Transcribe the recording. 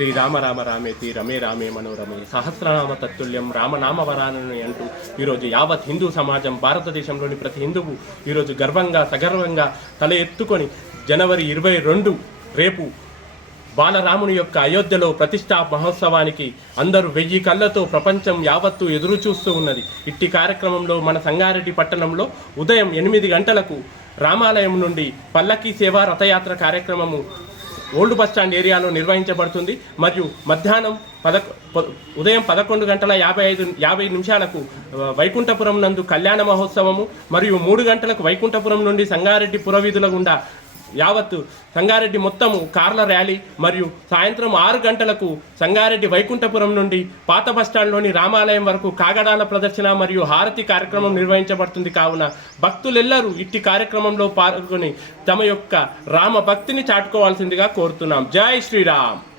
శ్రీరామ రామ రామేతి రమే రామే మనోరమే. సహస్రనామ తత్తుల్యం రామనామ వరానని అంటూ ఈరోజు యావత్ హిందూ సమాజం భారతదేశంలోని ప్రతి హిందువు ఈరోజు గర్వంగా సగర్వంగా తల ఎత్తుకొని జనవరి ఇరవై రెండు రేపు బాలరాముని యొక్క అయోధ్యలో ప్రతిష్టా మహోత్సవానికి అందరూ వెయ్యి కళ్ళతో ప్రపంచం యావత్తు ఎదురు చూస్తూ ఉన్నది. ఇట్టి కార్యక్రమంలో మన సంగారెడ్డి పట్టణంలో ఉదయం ఎనిమిది గంటలకు రామాలయం నుండి పల్లకీ సేవా రథయాత్ర కార్యక్రమము ఓల్డ్ బస్ స్టాండ్ ఏరియాలో నిర్వహించబడుతుంది. మరియు మధ్యాహ్నం పదకొ ఉదయం పదకొండు గంటల యాభై ఐదు యాభై నిమిషాలకు వైకుంఠపురం నందు కళ్యాణ మహోత్సవము మరియు మూడు గంటలకు వైకుంఠపురం నుండి సంగారెడ్డి పురవీధుల గుండా యావత్తు సంగారెడ్డి మొత్తము కార్ల ర్యాలీ మరియు సాయంత్రం ఆరు గంటలకు సంగారెడ్డి వైకుంఠపురం నుండి పాత బస్టాండ్లోని రామాలయం వరకు కాగడాల ప్రదర్శన మరియు హారతి కార్యక్రమం నిర్వహించబడుతుంది. కావున భక్తులెల్లరూ ఇట్టి కార్యక్రమంలో పాల్గొని తమ యొక్క రామ భక్తిని చాటుకోవాల్సిందిగా కోరుతున్నాం. జై శ్రీరామ్!